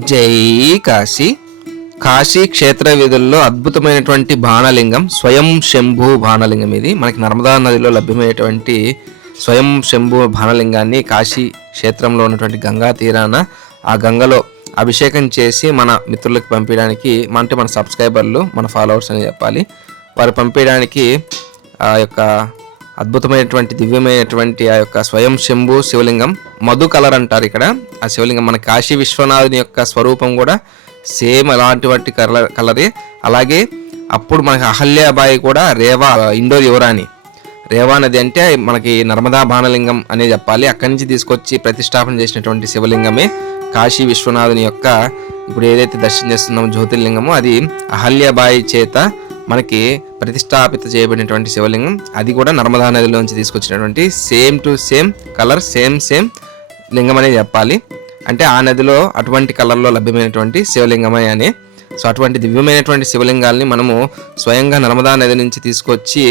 జై కాశీ. కాశీ క్షేత్ర వీధుల్లో అద్భుతమైనటువంటి బాణలింగం స్వయం శంభు బాణలింగం ఇది. మనకి నర్మదా నదిలో లభ్యమైనటువంటి స్వయం శంభు బాణలింగాన్ని కాశీ క్షేత్రంలో ఉన్నటువంటి గంగా తీరాన ఆ గంగలో అభిషేకం చేసి మన మిత్రులకు పంపించడానికి మన- అంటే మన సబ్స్క్రైబర్లు మన ఫాలోవర్స్ అని చెప్పాలి. వారు పంపించడానికి ఆ యొక్క అద్భుతమైనటువంటి దివ్యమైనటువంటి ఆ యొక్క స్వయం శంభు శివలింగం. మధు కలర్ అంటారు ఇక్కడ. ఆ శివలింగం మన కాశీ విశ్వనాథుని యొక్క స్వరూపం కూడా సేమ్ అలాంటి వాటి కలర్ కలరే. అలాగే అప్పుడు మనకి అహల్యాబాయి కూడా రేవా ఇండోర్ యువరాణి. రేవా నది అంటే మనకి నర్మదా బాణలింగం అనే చెప్పాలి. అక్కడి నుంచి తీసుకొచ్చి ప్రతిష్టాపన చేసినటువంటి శివలింగమే కాశీ విశ్వనాథుని యొక్క ఇప్పుడు ఏదైతే దర్శనం చేస్తున్నామో జ్యోతిర్లింగమో అది అహల్యాబాయి చేత మనకి ప్రతిష్టాపిత చేయబడినటువంటి శివలింగం. అది కూడా నర్మదా నదిలోంచి తీసుకొచ్చినటువంటి same to same colour same same లింగం అనే చెప్పాలి. అంటే ఆ నదిలో అటువంటి కలర్లో లభ్యమైనటువంటి శివలింగమే అని. సో అటువంటి దివ్యమైనటువంటి శివలింగాల్ని మనము స్వయంగా నర్మదా నది నుంచి తీసుకొచ్చి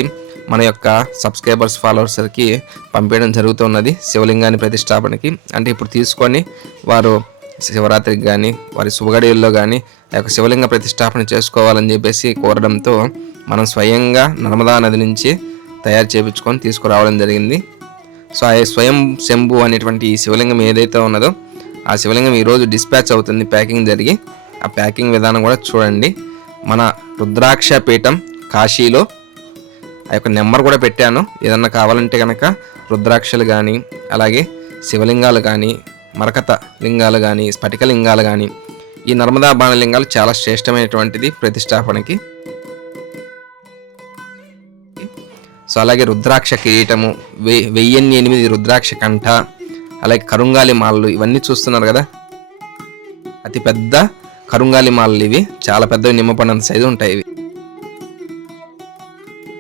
మన యొక్క సబ్స్క్రైబర్స్ ఫాలోవర్స్కి పంపించడం జరుగుతున్నది శివలింగాన్ని ప్రతిష్టాపనకి. అంటే ఇప్పుడు తీసుకొని వారు శివరాత్రికి కానీ వారి శుభగడియల్లో కానీ ఆ యొక్క శివలింగ ప్రతిష్టాపన చేసుకోవాలని చెప్పేసి కోరడంతో మనం స్వయంగా నర్మదా నది నుంచి తయారు చేయించుకొని తీసుకురావడం జరిగింది. సో ఆ స్వయం శంభు అనేటువంటి ఈ శివలింగం ఏదైతే ఉన్నదో ఆ శివలింగం ఈరోజు డిస్పాచ్ అవుతుంది ప్యాకింగ్ జరిగి ఆ ప్యాకింగ్ విధానం కూడా చూడండి. మన రుద్రాక్ష పీఠం కాశీలో ఆ యొక్క నెంబర్ కూడా పెట్టాను. ఏదన్నా కావాలంటే కనుక రుద్రాక్షలు కానీ అలాగే శివలింగాలు కానీ మరకత లింగాలు కానీ స్ఫటిక లింగాలు కానీ ఈ నర్మదా బాణలింగాలు చాలా శ్రేష్టమైనటువంటిది ప్రతిష్టాపనకి. సో అలాగే రుద్రాక్ష కిరీటము వె వెయ్యిన్ని ఎనిమిది రుద్రాక్ష కంఠ అలాగే కరుంగాలి మాలలు ఇవన్నీ చూస్తున్నారు కదా? అతి పెద్ద కరుంగాలి మాలలు ఇవి. చాలా పెద్దవి నిమ్మపడినంత సైజు ఉంటాయి ఇవి.